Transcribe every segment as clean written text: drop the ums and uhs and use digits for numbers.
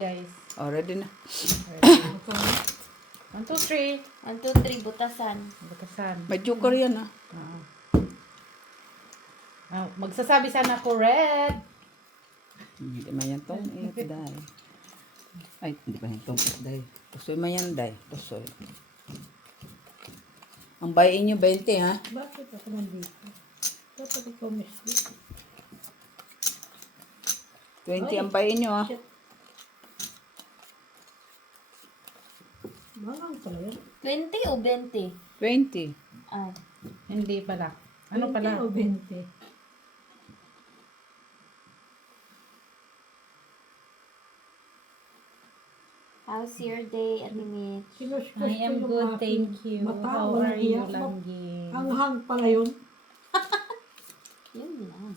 Guys. Oh, ready na. Ready. 1, 2, 3. 1, 2, 3, butasan. Batasan. May joker yan ah. Magsasabi sana ako red. Hindi man yan tong day. Ay, hindi ba yan tong day. Pusoy man yan day. Pusoy. Ang bayin nyo 20 ha. Bakit ako nandito? Dapat ikaw miss dito. 20 ang bayin nyo ha. Mangang pala yun. 20 o 20? 20. Ah. Hindi pala. Ano pala? 20 o 20? How's your day, Ate Mitch? Kinush-kush I am ko yung good, aking thank you. mata. How Walang are you, iyak. Langging? Ang hang pala yun. Yun lang.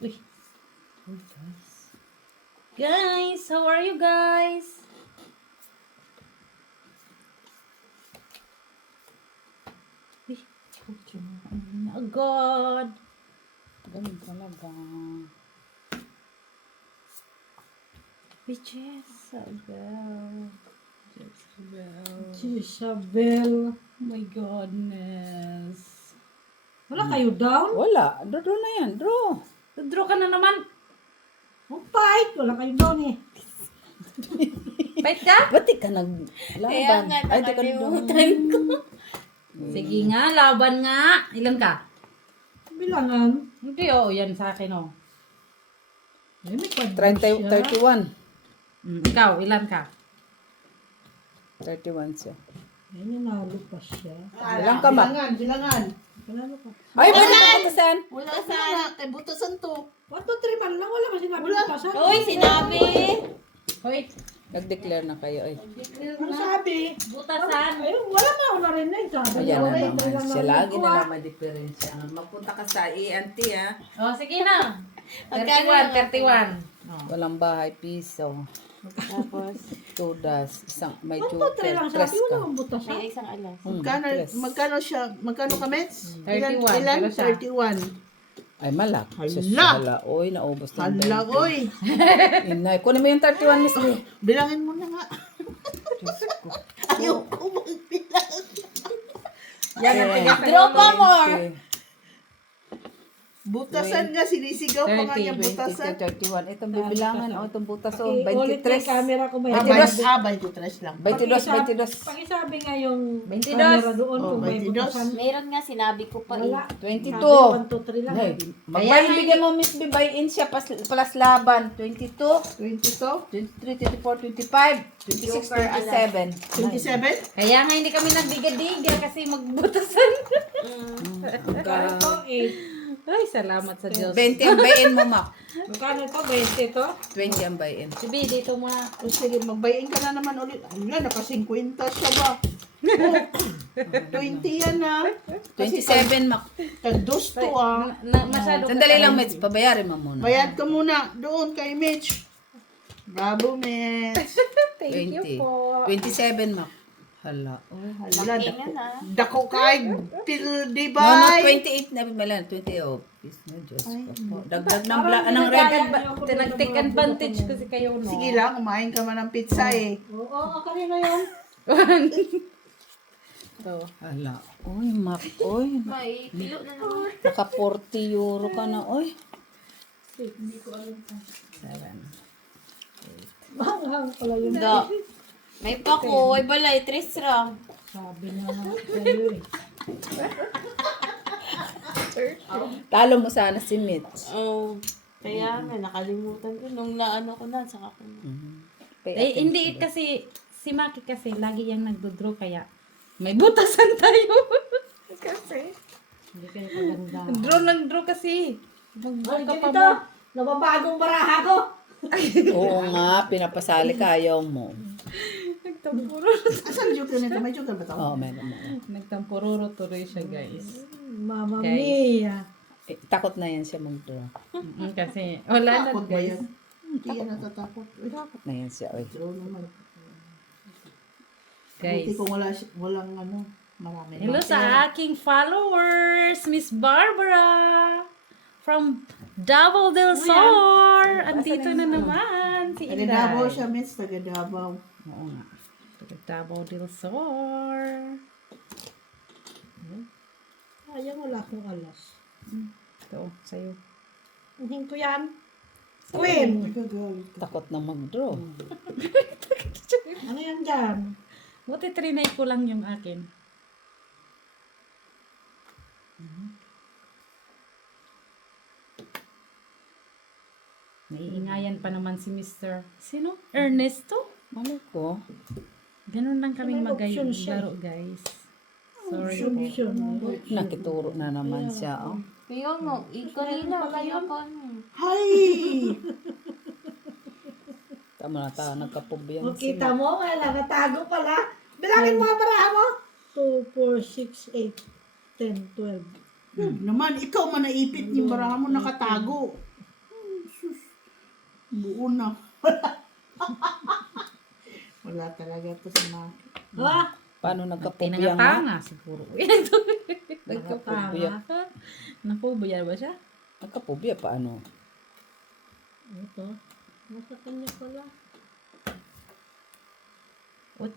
Uy. Oh, guys. Guys, how are you guys? Uy. Oh God. Ganun talaga. Bitches. Jezebel. Jezebel. Oh my goodness. Wala kayo down? Wala. Draw na yan. Draw. Draw ka na naman. Oh, fight. Wala kayo down eh. Fight ka? Ba't di ka naglaban? Kaya nga, Ay, di ka nakalimutan ko. Sige nga, laban nga. Ilan ka? Bilangan. Hindi, oh. Yan sa akin, oh. Ay, may kwadro 30, siya. 31. Ikaw, ilan ka? 31 siya. Ay, nanalo pa siya. Ilang ka ma? Nanalo pa. Ay, wala ka patasan. Wala sana. Kay butasan to. 1, 2, 3 man lang. Wala kasi sinabi butasan. Uy, sinabi. Hoy, Nag-declare na kayo. Ay, Ang sabi. butasan. Ay, wala na ako narinig. Sabi ayan wala, na ito naman lang siya. narinig Lagi ko, na ah. naman diferensya. Magpunta ka sa ENT ha. Oh, sige na. Magkano 31, 31. Oh. Walang bahay, piso. Tapos, Tudas. Isang, may 1, 2, 3 lang tres sabi. Wala ka. akong butasan. may isang alas. Tres. Magkano siya? Magkano ka, Mets? 31, Ilan? pero siya. 31. Ay, malak. Hala! Hala. Oy, naubos na yung Hala, 20. oy! Inay, kunin mo yung 31, Miss B. Bilangin mo na nga. Ayaw ko magbilang. Yan ang tigas. Draw pa more. Butasan nga, sinisigaw pa nga 30, niya 20, butasan. 31. Itong bibilangan. Oh, itong butas. Oh, Okay, ulit yung 23. camera ko may 22. 23 lang. 22, 22. Pakisabi nga yung 22. camera doon Oh, kung may 22. butasan. Meron nga, sinabi ko pa Wala. eh. 22. 1, 2, 3 lang. Nay, Kaya magbayin nga bigyan mo, Miss B, buy-in siya, plus laban. 22, 22? 23, 24, 25, 26, Joker, 27. 27? Kaya nga hindi kami nagdiga-diga kasi magbutasan. Ito, 8. Ay, salamat sa Diyos. 20 ang buy-in mo, Mac. Magkano ito? 20 ito? 20 ang buy-in. Si B, dito mo na. O sige, magbayin ka na naman ulit. Wala, naka-50 siya ba? Oh, 20 yan na. 27, Mac. Tagdos to ah. Masyado Sandali lang, Mets. Pabayarin mo muna. Bayad ka muna doon kay Mitch. Bravo, Mitch. Thank you 20. po. 27, Mac. Hala. Oh. Wala, Laki nga na. dako kay til, di No, ba? 28 na pala. 20, oh. Peace na, Diyos ko po. Dagdag ng Parang ng red. Nag-take advantage kasi kayo, no? Sige lang, kumain ka man ng pizza eh. Oo, kanina yun. Ito. Hala. Uy, Mac. Uy. May kilo na naman. Naka 40 euro ka na. Uy. Mahang pala yun. Da. May pako, ay balay, 3 ram. Sabi na sa'yo eh. Talo mo sana si Mitch. Oh, kaya nga, nakalimutan ko. Nung naano ko na, saka ko na. Eh, hindi kasi, si Maki kasi, lagi yung nagdodraw kaya may butasan tayo. kasi, Hindi kayo kaganda. draw ng draw kasi. Ay, ganito. Nababagong baraha ko. Oo nga, pinapasali ka. Ayaw mo. Nagtampururo. Asan joker nito? May joker ba ito? Oo, meron mo. Nagtampururo tuloy siya, guys. Mama Guys. mia. Takot na yan siya mag-draw. Kasi, wala na, Takot ba guys. yan? Hindi yan natatakot. Uy, Takot na yan siya. Uy. draw naman. Guys. Buti kung walang ano, marami. Hello sa aking followers, Miss Barbara. from Davao del Sur. Andito na naman si Taga Inday. Davao siya, miss. Taga Davao. Oo nga. Taga Davao del Sur. Sayang wala akong alas. Ito, sa'yo. Uhin ko yan. Queen! Nagagalit ka. Takot na mag-draw. Ano yan dyan? Buti trinay ko lang yung akin. Naiingayan pa naman si Mr. Sino? Ernesto? Mali ko. Ganun lang kaming May option siya. laro, guys. Sorry Option, po. option. Nakituro na naman siya. Oh. Kaya nga, kanina, kaya pa. Hay! Tama na tayo, nagkapubyan O, kita mo, wala, natago pala. Bilangin mo ang baraha mo. 2, 4, 6, 8, 10, 12. Naman, ikaw man naipit yung baraha mo nakatago. Sus. Buo na. Wala talaga to si Maki. Ha? Paano nagkapubyan nga? Tinangapanga siguro. Nagkapubya. Napubuya ba siya? Nagkapubya paano? Ito. Nasa kanya pala. 8.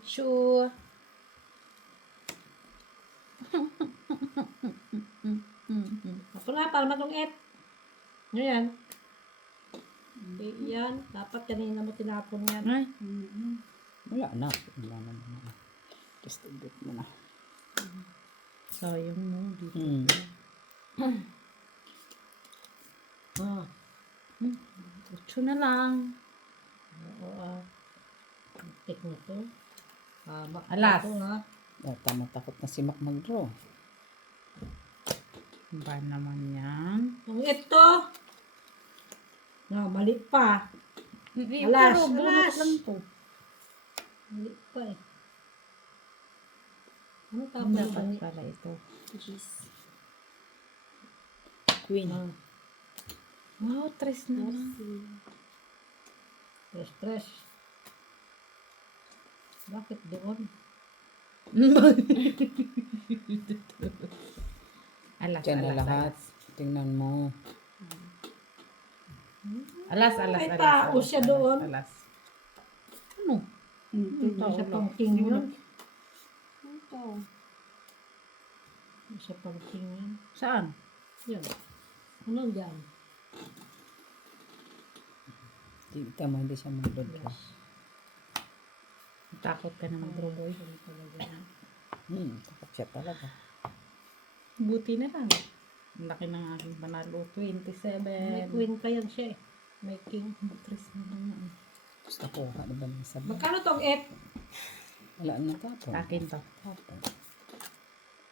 Ako na, para matong 8. Ngayon. Hindi yan. Dapat kanina mo tinapon yan. Ay, Wala na. Wala na naman. Just a bit mo na. sayang mo. Dito. Ah. 8 na lang. Oo. Tik mo to. Alas. Ito ha. Tama, takot na si Mac mag-draw. Ba naman yan? Ang ito. Mali pa. Alas, Pero bunot alas. lang to. Mali pa eh. Ano Ang tapos dapat mali? pala ito. Queen. Ah. Wow, 3 na lang. Press. Bakit doon? Alas, Diyan na alas, lahat. Tingnan mo. alas, alas, May alas, tao alas, siya alas, doon. alas. Ano? Hindi siya pang king yun. Ito. Hindi siya pang king yun. Saan? Yan. Ano dyan? Tama, hindi siya mag-draw. Takot ka na mag-draw, boy. Takot siya talaga. Buti na lang. Ang laki ng aking panalo. 27. May queen pa yan siya eh. May king. 3 na lang yan. Gusto ko, ano ba nang sabi? Magkano tong 8? Wala na tapon. Akin to.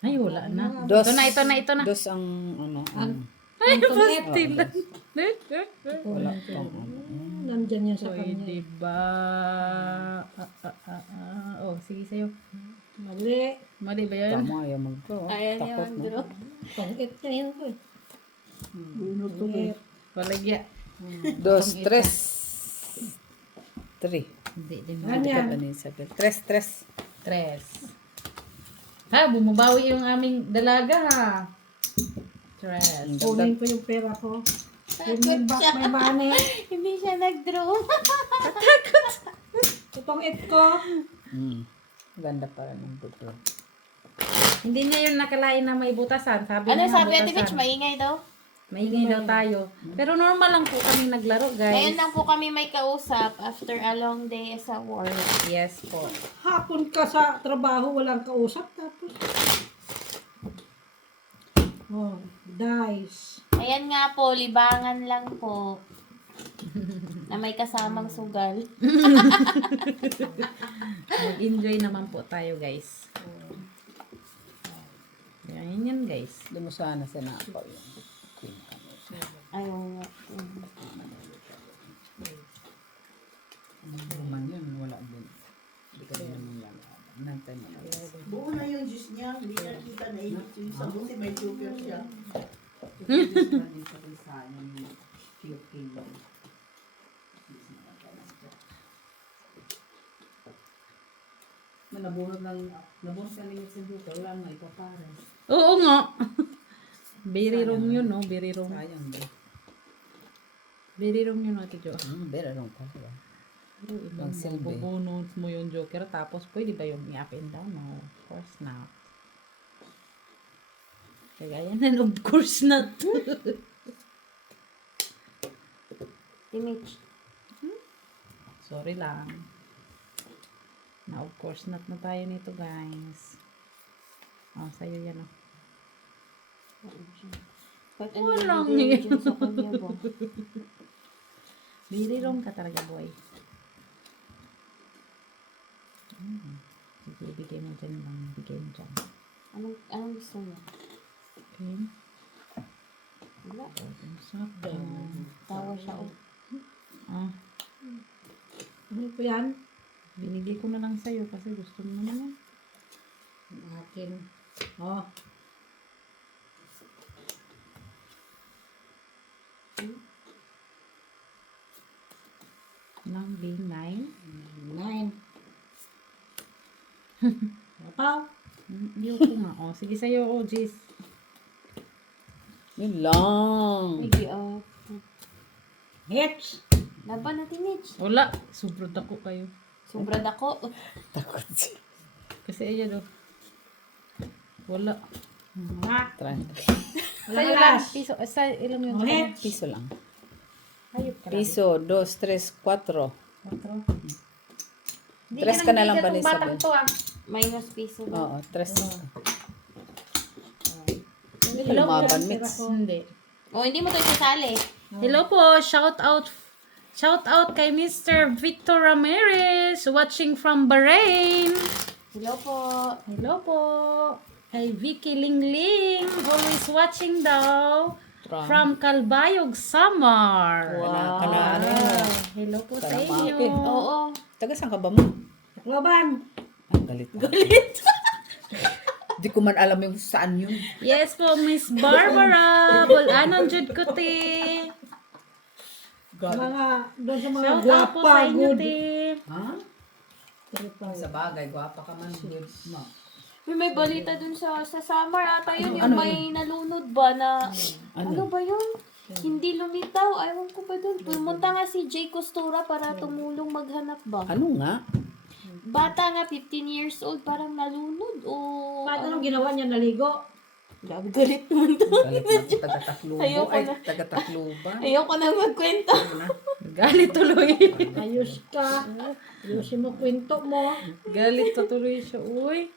Ay, wala na. Dos. Ito na. Dos ang, ano, ang, Ay, Ang pasti Oo, lang. wala pang, ano. Nandyan yan sa Pwede kanya. ba? Oh, sige sa'yo. Mali. Mali ba yan? Tama, ayaw mag-draw. Ayaw niya Takot na. mag-draw. Tong 8 na yun ko eh. Buo to eh. Palagya. Dos, tres. 3. Hindi din mo. Ano yan? Ano yung sabi? Tres. 3. Ha, bumabawi yung aming dalaga ha. 3. Kunin ko yung pera ko. Kunin back siya. my money. Hindi siya nag-draw. Itong 8 ko. Ganda para ng draw. Hindi niya yun nakalain na may butasan. Sabi Ano niya sabi Ate butasan. Mitch, maingay daw? Maingay daw tayo. Pero normal lang po kami naglaro, guys. Ngayon lang po kami may kausap after a long day sa work. Yes po. Hapon ka sa trabaho, walang kausap. Tapos. Oh, dice. Ayan nga po, libangan lang po. Na may kasamang sugal. Mag-enjoy naman po tayo, guys. Yan yan, guys. Hindi mo sana sinapaw yung queen. Ayaw nga. Naman yun, wala din. Hindi ka din naman lang. Nantay mo na. Buo na yung juice niya. Hindi na kita na yung sa buti may sugar siya. Nabunod ka ninyo sa buka, wala nga ipapares. Oo nga. Very wrong yun, no? Very wrong. Sayang ba? Very wrong yun, Ate Jo. Better wrong talaga. Pero ibang Ang silbi. bubunot mo yung joker, tapos pwede ba yung i-up and down? No, of course not. Kaya yan, of course not. Timich. Sorry lang. Na of course not na tayo nito, guys. Oh, sa'yo yan, oh. Kahit ano Walang yung yun. dyan sa kanya ba? Very wrong ka talaga, boy. Sige, bigay mo dyan lang. Bigay mo dyan. Anong gusto mo? Okay. Wala. Sarap daw. Tawa siya. Oh. Ah, Ano po yan? binigay ko na lang sa'yo kasi gusto mo naman yan. Ang akin. Oh. Nang being 9. 9. Apaw. Hindi ko nga. Oh, sige sa'yo, oh, Jis. Yun lang. Maybe, Hits. laban na Timich. Wala. Sobrang dako kayo. Sobrang ako. Takot siya. Kasi ayan, oh. Wala. Mga. Try. Sa'yo lang. Piso. Sa ilang yun? Oh, hits. Piso lang. Hayop ka lang. Piso, 2, 3, 4. 4. Tres ka na lang ba ni batang Isabel? to, ah. Minus piso na. Oo, 3. Hindi ka Hello, lumaban, po. Mitz. Hindi. Oh, hindi mo to isasali. Hello po. Shout out kay Mr. Victor Ramirez watching from Bahrain. Hello po. Hello po. Kay Vicky Lingling, always watching daw. From Calbayog, Samar. Wow. Hello po sa Salamat. inyo. Oo. Taga saan ka ba mo? Takloban. Ang galit. Galit. Di ko man alam yung saan yun. Yes po, Miss Barbara. Bulanon Jud Kuti. Mga, doon sa mga Shout out po guwapa, sa inyo, good. team. Ha? Sa bagay, gwapa ka man. Good. Ma. May balita dun sa Samar ata yun. Yung may nalunod ba na... Ano ba yun? Hindi lumitaw. Ayaw ko ba dun? Pumunta nga si Jay Costura para tumulong maghanap ba? Ano nga? Bata nga, 15 years old, parang nalunod o... Paano anong ginawa niya? Naligo? Galit naman to. Galit na. Taga-Taklubo. Ayoko Ay, na. taga-Takluban. Ayoko na magkwento. Galit tuloy. Ayos ka. Ayusin mo kwento mo. Galit to tuloy siya. Uy.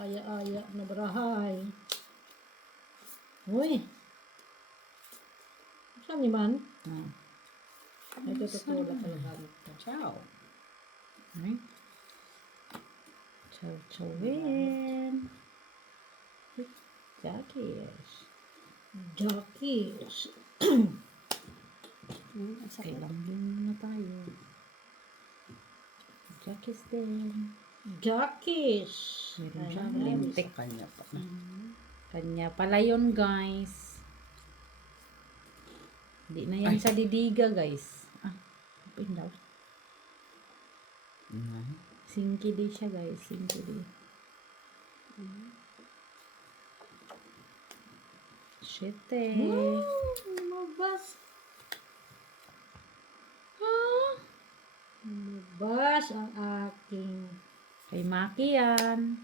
Aya-aya na barahay. Uy. Saan ni man? Ito totoo lang pala gamit ko. Ciao. Ay. Chow-chowin. Jackies. Jockeys. Okay, lambing na tayo. Jackies din. Jockeys. Meron siyang lintik. Kanya pa. Kanya pala yun, guys. Hindi na yan sa didiga, guys. Ah, open daw. Singki di siya, guys. Singki di. Shit eh. Lumabas. Lumabas ang aking Kay Maki yan.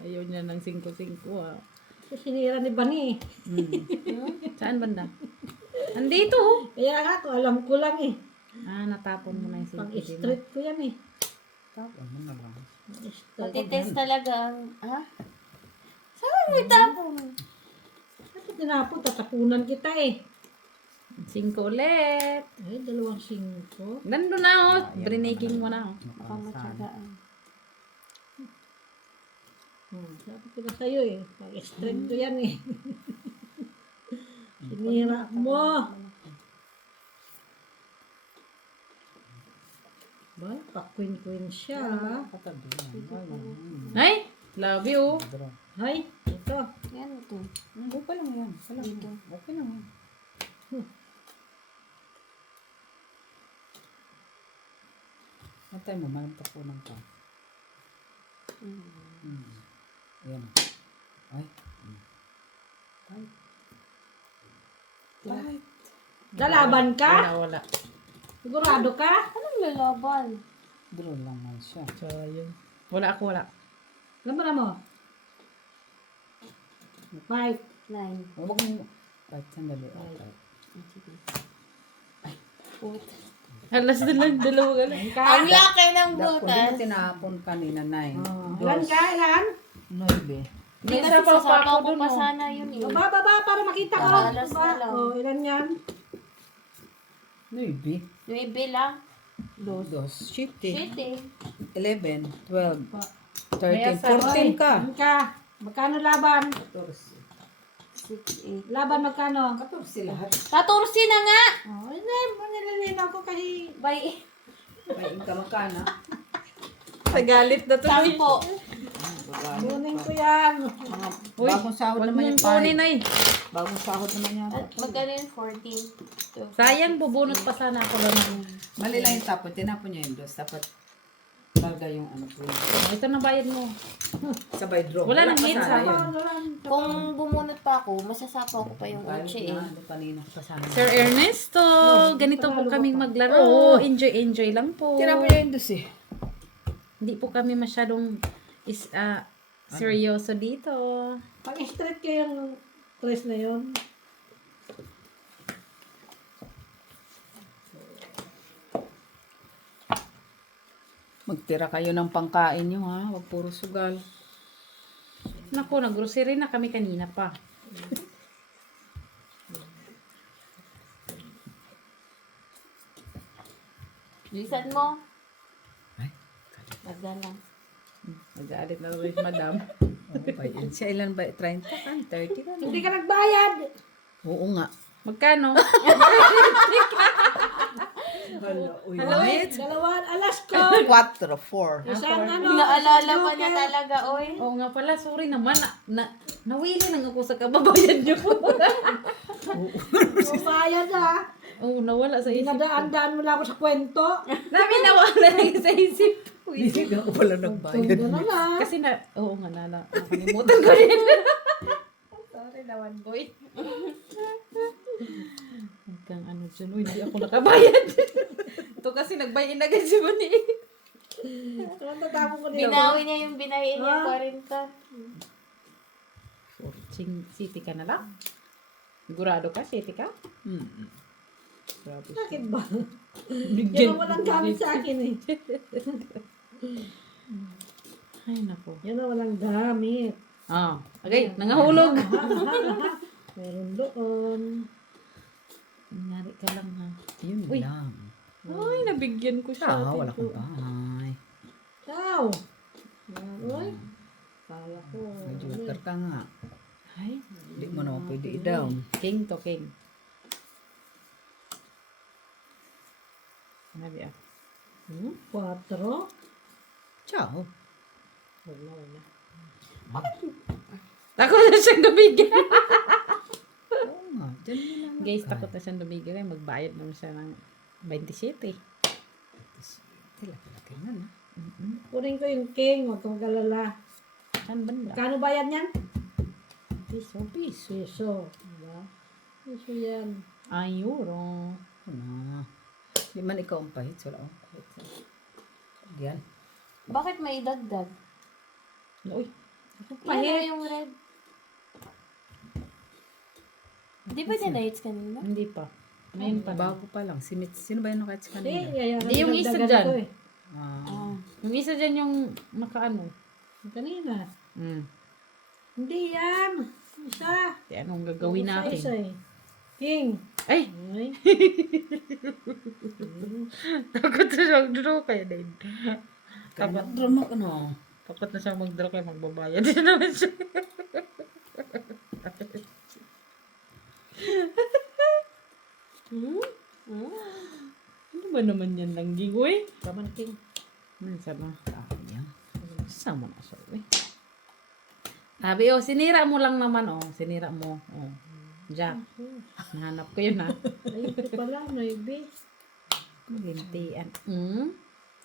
ayaw niya ng 5-5 ah. sinira ni Bani. Saan banda? Andito oh. Kaya nga to, alam ko lang eh. Ah, natapon mo na yung Pang 5 mo. street ko yan eh. Ano na lang. Street. Matitest talaga ang... Ha? Saan mo itapon? Bakit tinapon? Tatapunan kita eh. 5 ulit. Ay, 2-5. Nandun na oh. Brinaking mo na oh. Baka matyagaan. Sabi ko na sa'yo eh. Pang street ko yan eh. Sinira mo. Ba, pa-queen siya. Ay, love you. Hay, ito. Yan ito. Okay lang yan. Dito. Okay lang yan. Antay mo, malamtapunan ka. Ayan. Ay. Ay. Lalaban ka? Wala. Sigurado ka? Anong lalaban? Draw lang man siya. So, yun. Wala ako, wala. Laban mo. 5. 9. Huwag mo. Ay, sandali. Okay. Alas na lang, dalawa ka lang. Ang laki ng Kung di butas. mo tinapon kanina, 9. Ilan ka? Ilan? 9. Hindi kasi sasama ko pa sana yun eh. Baba para makita ko. Alas na lang. Ilan yan? 9. 9 lang. 2. 7. Shit eh. 11. 12. 13. May asar. 14 ka. Ilan ka? Magkano laban? 6, 8. Laban magkano? 14 lahat. 14 na nga! Oh, hindi. Manililinaw ko kasi. By May ka makana. Sa galit na to. 10. Kunin ko yan. Uy, Bagong sahod wag naman mong yung kunin ay. Bagong sahod naman yan. At magkano yung 14? Sayang, bubunot pa sana ako lang. Mali lang yung tapon. Tinapon niya yung dos. Dapat larga yung ano po. Ito na bayad mo. Sabay draw. Wala nang hit, sana sayang. yun. Kung bumunot pa ako, masasapaw ko pa yung Balik uchi eh. na, ano, kanina pa sana. Sir Ernesto, ganito po kaming maglaro. Enjoy lang po. Tinapon niya yung dos eh. Hindi po kami masyadong seryoso dito. Pag straight ko yung press na yun. Magtira kayo ng pangkain nyo ha. Huwag puro sugal. Naku, nag-grocery na kami kanina pa. Bilisan mo. Ay. Magdalang. Nag-aalit na rin, madam. Oh, siya ilan ba? 30 ka? 30 ka? Hindi ka nagbayad. Oo nga. Magkano? Hello, Dalawan alas ko. 4, 4. Isang ano. Naalala pa niya talaga, oy. Oo nga pala, sorry naman. Nawili lang ako sa kababayan niyo. Bumayad ha. Oo, nawala sa isip ko. Dinadaan-daan mo lang ako sa kwento. Namin nawala lang sa isip ko. Hindi ka pala nagbayad. Ito na lang. Kasi oo nga, nakalimutan ko rin. Sorry naman, boy. Hanggang ano dyan, hindi ako nakabayad. Ito kasi nagbayad agad si Mani. Kung tatapon ko nito. Binawi niya yung binahin niya, 40. City ka na lang? Sigurado ka, city ka? Grabe. Bakit ba? Yan ang walang gamit sa akin eh. Ay, nako. Yan ang walang gamit. Okay, nangahulog. Meron doon. Nangyari ka lang ha. Yun Uy. lang. Ay, nabigyan ko siya. Siya, wala kang bahay. Ciao. Uy. Kala ko. May joker ka nga. Ay, Hindi mo naman pwede i-down. king to king. Sanabi ah. 4. Ciao. Wala. Takot na siyang dumigil. Oo nga, dyan mo lang. Guys, takot na siyang dumigil. Magbayad naman siya ng 27. Laki-laki na na. Kunin ko yung king. Huwag kang magalala. Saan banda? Kano bayad niyan? Piso. Piso. Diba? Piso yan. Ay, euro. Ano? Di man ikaw ang pahit. Wala akong pahit. Yan. Bakit may dagdag? Uy, Pahit yung red. Di ba dinahits kanina? hindi pa. Ngayon pa. Bago pa lang. Sino ba yung nakahit sa Hindi, kanina? yayaran Hindi, yung isa dagdagan dyan. ko eh. Ah, Yung isa dyan yung nakaano. Kanina. Hmm. Hindi yan. Isa. Di anong gagawin Isa natin? eh. King. Ay! Ay. Takot na siyang draw kaya din. kaya mag-drama ka na. Takot na siyang mag-draw kaya magbabayad din naman siya. Ano ba naman yan lang, Gigoy? Kaman king. Sama. Yan. Sama na siya, eh. Sabi, sinira mo lang naman, Sinira mo. Jack. Nahanap ko yun, ha. Ay, ito pala. Maybe. Lintian.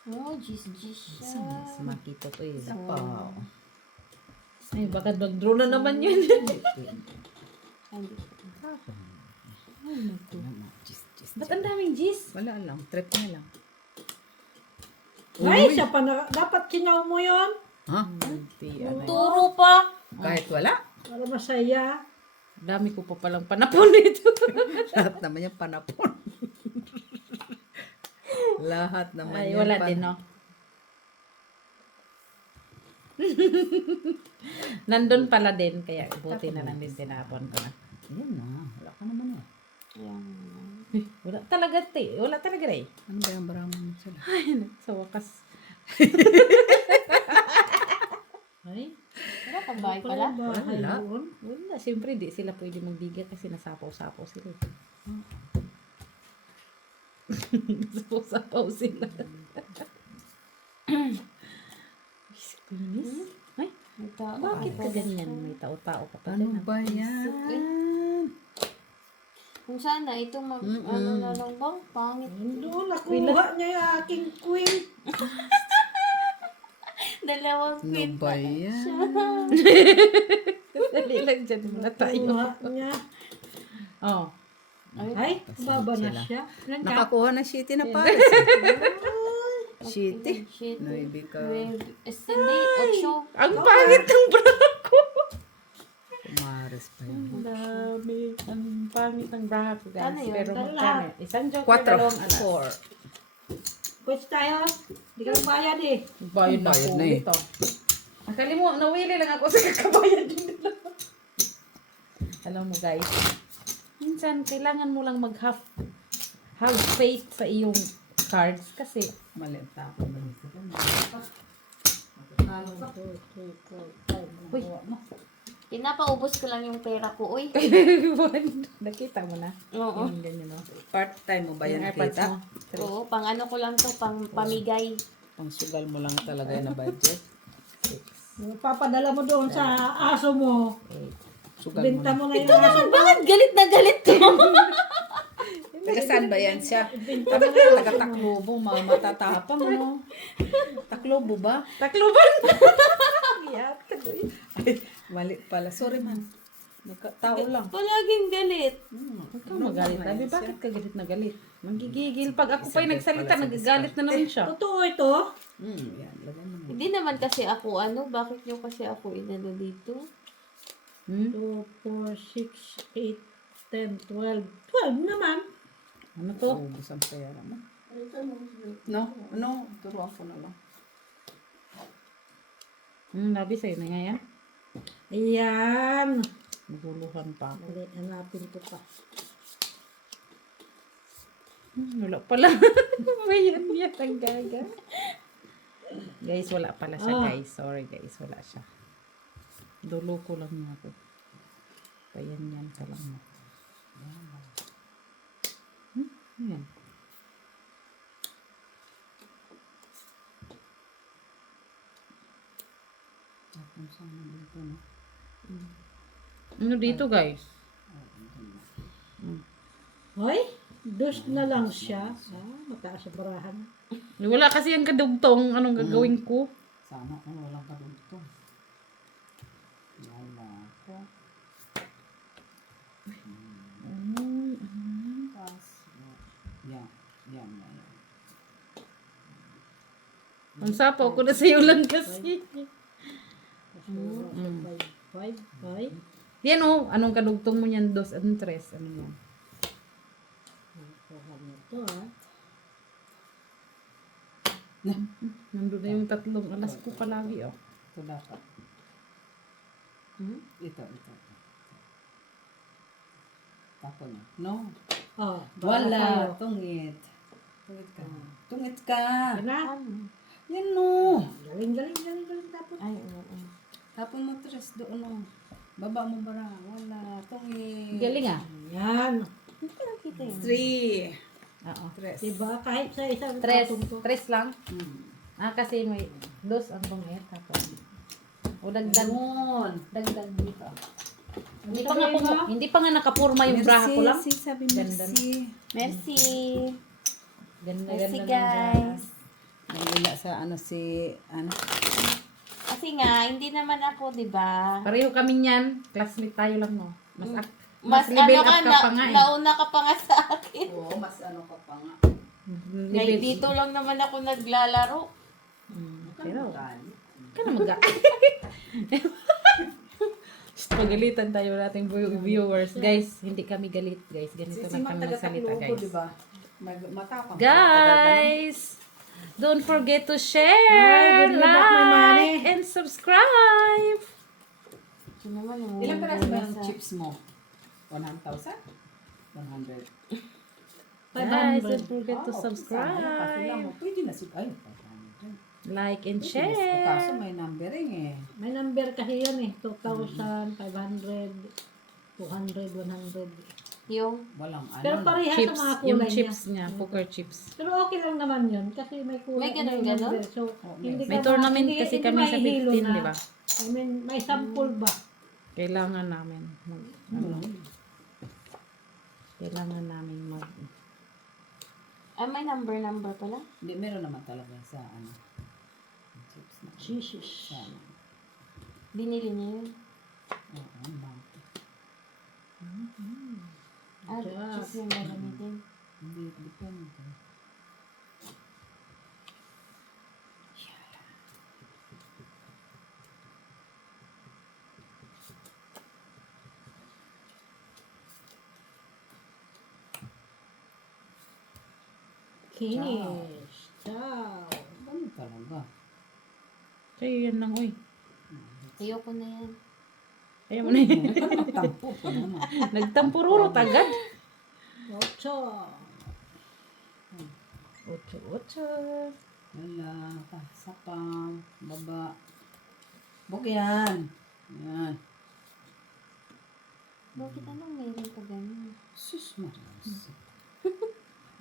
Oh, jis siya. Mas makita to eh. Isa pa. Ay, baka mag-draw na naman yun. Ay, Ba't ang daming G's? Wala lang. Trip na lang. Ay, siya pa na, dapat kinaw mo yon Ha? Hindi, ano. turo pa. Kahit wala. para masaya. Dami ko pa palang panapon dito. Lahat naman yung panapon. Lahat naman Ay, yan wala pan- din, no? Nandun pala din, kaya buti na lang din tinapon ko na. Yan na. Wala ka naman eh. Ayan. Wala talaga, wala talaga rin. Ano ba yung barang mo sila? Ay, sa wakas. Ay, Wala pang bahay pala. Wala. wala. Siyempre, di sila pwede magbigay kasi nasapaw-sapaw sila. Nasapaw-sapaw sila. Kinis? Ay, May tao. bakit ka ganyan? May tao-tao ka pa Ano din. ba yan? Kung sana, ito ano na lang bang? Pangit. Doon, nakuha niya yung aking queen. Dalawang Ano queen ba yan? Dali lang dyan muna tayo. Nakuha niya. Oh. Ay, baba na siya. Nakakuha ng shitty na pares. Shitty. Shit. Nuibi ka. Hindi, 8. Ang pangit ng bra ko. Mares pa yan. Ang dami. Ang pangit ng bra ko, guys. Ano yun? Pero Dalawa. magkano? Isang joke, 4. dalawang alas. 4. Pwede tayo. Hindi ka bayad eh. Bayad na Bayad po na eh. ito. Nakalimutan, nawili lang ako sa kakabayan din nila. Alam mo guys, minsan kailangan mo lang have faith sa iyong cards kasi Maliit na ako. uy, Pinapaubos ko lang yung pera ko, uy. nakita mo na. Oo. Yung ganyan, no? Part-time mo ba yan Yung AirPods kita? mo. Oo, pang ano ko lang to, pang pamigay. Pang sugal mo lang talaga na budget. Papadala mo doon sa aso mo. Sugal mo Benta lang. mo na yung aso. Bakit galit na galit ko? Taga saan ba yan siya? Taga Taklobo, matatapang mo. Taklobo ba? Takluban! Ay, mali pala. Sorry man. Tao lang. Palaging galit. Huwag kang magalit. Sabi, bakit ka galit na galit? Manggigigil. Pag ako pa'y nagsalita, nagagalit na naman siya. Totoo ito. Yan. Lagay mo. Hindi naman kasi ako bakit nyo kasi ako inano dito? Hmm? 2, 4, 6, 8, 10, 12. 12 naman. Ano to? Ubus ang pera mo. No? Ano? Turuan ko na lang. Labi sa'yo na nga yan. Ayan. Naguluhan pa ako. Dali, hanapin ko pa. Wala pala. Ayan yan ang gaga. Guys, wala pala siya guys. Sorry guys, wala siya. Dulo ko lang niya ako. Payan ka lang mo. Yan. Tapos sana dito, no? Ano dito guys? Hoy, dos na lang siya. Mataas sa barahan. Wala kasi yung kadugtong. Anong gagawin ko? Sana kung walang kadugtong. Wala ko. Tapos, yan. Yan. Ang sapaw ko na sa'yo lang kasi. 5. Yan o. Anong kadugtong mo yan? 2 and 3. Ano yan? Ito Nandun na yung 3 alas ko palagi oh. Ito dapat. Ito. Tapo niya. No. Wala. Tungit. Tungit ka. Na. Yan no. Galing. Tapos. Ay, oo. Tapon mo tres doon no. Baba mo bara. Wala. Tungit. Galing ah. Yan. Hindi ko nakita yun. 3. Oo. Tres. Diba? Kahit sa isang 3. tapon ko. 3 lang. Hmm. Kasi may 2 ang bungit. Tapos. O dagdag. Ganon. Dagdag dito. Hindi pa nga nakapurma yung bra ko lang. Merci, sabi Ganda. merci. Merci. Ganda, Merci ganda ng bra. guys. Naglila sa ano si, ano. Kasi nga, hindi naman ako, di ba? Pareho kami niyan. Classmate tayo lang, no? Mas level ano up ka, ka pa nga eh. nauna ka pa nga sa akin. Oo, mas ano ka pa nga. Like, dito lang naman ako naglalaro. Pero, ka na mag Pagalitan tayo nating viewers. Guys, hindi kami galit, guys. Ganito lang kami magsalita, guys. Diba? Matapang. Guys, don't forget to Ay, share, give me back my money. like, and subscribe. Ito naman yung Ilang peraso ba yung chips mo? 100,000? 100. Guys, don't forget to Kaso lang subscribe, mo, pwede na ay, 500. like, and Kaso share. may numbering eh. May number kasi yan eh. 2,000, 500, 200, 100. Yung, Walang ano. Pero parehas Chips, sa mga yung kulay niya. chips niya, poker chips. Pero okay lang naman yun kasi may kulay. May ganun-ganun? number. So, hindi May ka tournament hindi- kasi hindi kami sa mahihilo 15, na. di ba? I mean, may sample ba? Kailangan namin kailangan namin may number pala. Hindi, meron naman talaga sa ano. Chips na. Jesus. Sa ano. Binili niya yun. Oo, ang bank. Chips yung gagamitin. Hindi, depende. Finish. Ciao. Ano talaga? Sa'yo yan lang, uy. Ayoko na yan. Ayaw mo na yun. Tampo pa naman. Nagtampururot agad. Ocho. Ocho. Wala, sapang, baba. Buk yan. Yan. Bakit anong meron pa ganun? Sus, Marias.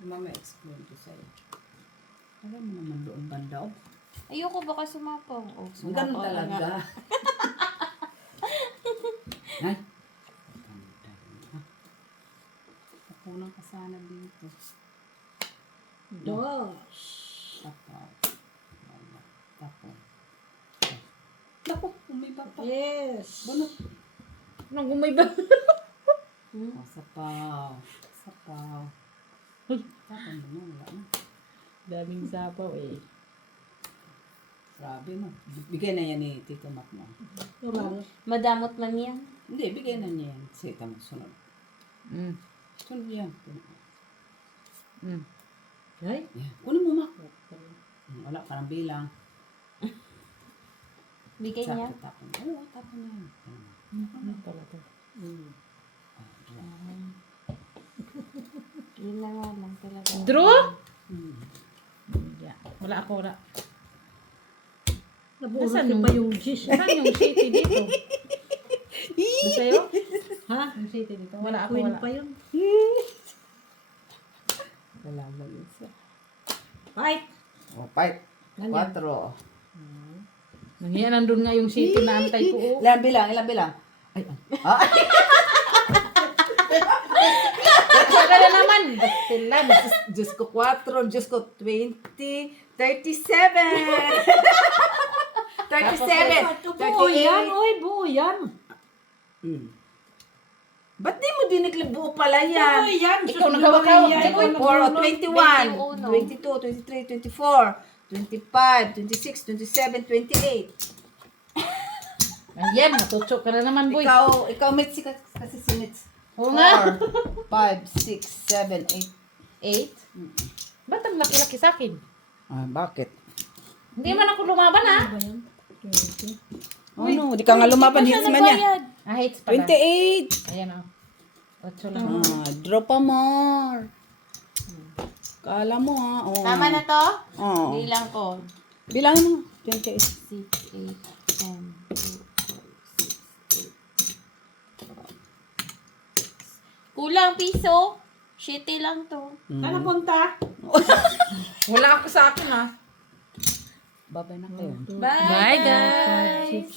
Mama, explain ko sa'yo. Alam mo naman doon banda. Oh, Ayoko baka sumapaw. Oh, ganun sumapaw talaga. nga. Ay. Kapunan ka sana dito. Dos. Tapaw. Wala. Tapaw. Naku, umiba pa. Yes. Bunot. Nang umay ba? Oh, sapaw. Sapaw. Tapon mo na, wala na. Daming sapaw eh. Grabe mo. Bigay na yan ni Tito Mac mo. Tumal. Madamot man yan. Hindi, bigay na niya yan. Sita mo, sunod. Mm. Sunod yan. Mm. Ay. Yan. Kunin mo, Mac. Wala, parang bilang. Bigay niya. Sakto, tapon. Oo, tapon na yan. Ano pala to? Yun na nga lang talaga. Drew? Hmm. Yeah. Wala ako, wala. Nabuhos Nasaan yung yung- pa yung G's. Saan yung city dito? Sa'yo? Ha? Yung city dito? Wala ako, Queen wala. pa yun. Wala ba yun siya? Fight. Oh, fight. Ganyan. 4. Nangyaya nandun nga yung city na antay ko. Oh. Ilan bilang? Ilan bilang? Ay, ah. Saka na naman. Bastilan. Diyos ko 4, Diyos ko 20, 37. 37. Buo yan. 38. Uy, buo yan. Ba't di mo dinikli buo pala yan? Buo yan. Ikaw nagkawakaw. Yan. Uy, 4, 21, 22, 23, 24, 25, 26, 27, 28. Ayan, matutsok ka na naman, boy. Ikaw Mitzi kasi si Mitz. Oo nga. 4, 5, 6, 7, 8. 8? Ba't ang laki-laki sa akin? Ah, bakit? Hindi man ako lumaban, ha? Ba yan? 20. Oh no, di ka nga lumaban, hits man niya. Ah, hates pala. 28. Ayan, oh. 8 lang. Draw pa more. Kala mo ha. Oh. Tama na to? Oh. Bilang ko. Bilangin mo. 28. 6, 8, 10, 2, 4, 6, 8. Kulang piso. Shitty lang to. Ano punta? Wala ako sa akin, ha? Babay na kayo. Bye, Bye, guys! guys.